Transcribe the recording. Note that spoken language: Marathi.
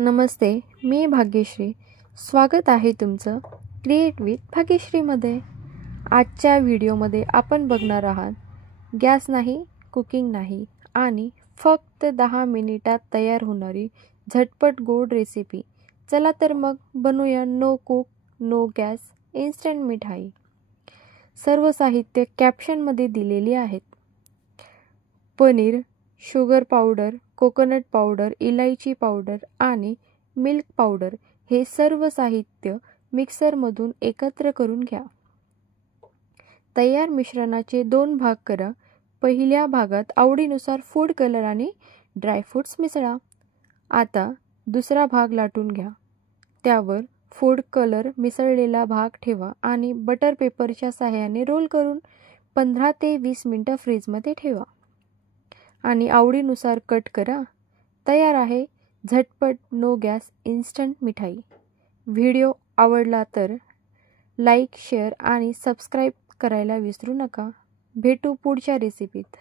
नमस्ते, मी भाग्यश्री. स्वागत आहे तुमचं क्रिएट विथ भाग्यश्रीमध्ये. आजच्या व्हिडिओमध्ये आपण बघणार आहात गॅस नाही, कुकिंग नाही आणि फक्त 10 मिनिटात तयार होणारी झटपट गोड रेसिपी. चला तर मग बनवूया no cook no gas instant मिठाई. सर्व साहित्य कॅप्शनमध्ये दिलेली आहेत. Paneer, sugar powder, coconut powder, इलायची पावडर आणि मिल्क पावडर हे सर्व साहित्य मिक्सरमधून एकत्र करून घ्या. तयार मिश्रणाचे 2 भाग करा. पहिल्या भागात आवडीनुसार फूड कलर आणि ड्रायफ्रूट्स मिसळा. आता दुसरा भाग लाटून घ्या. त्यावर फूड कलर मिसळलेला भाग ठेवा आणि बटर पेपरच्या सहाय्याने रोल करून 15 ते 20 मिनिटं फ्रीजमध्ये ठेवा आणि आवडीनुसार कट करा. तयार आहे झटपट नो गॅस इन्स्टंट मिठाई. व्हिडिओ आवडला तर लाईक, शेअर आणि सबस्क्राईब करायला विसरू नका. भेटू पुढच्या रेसिपीत.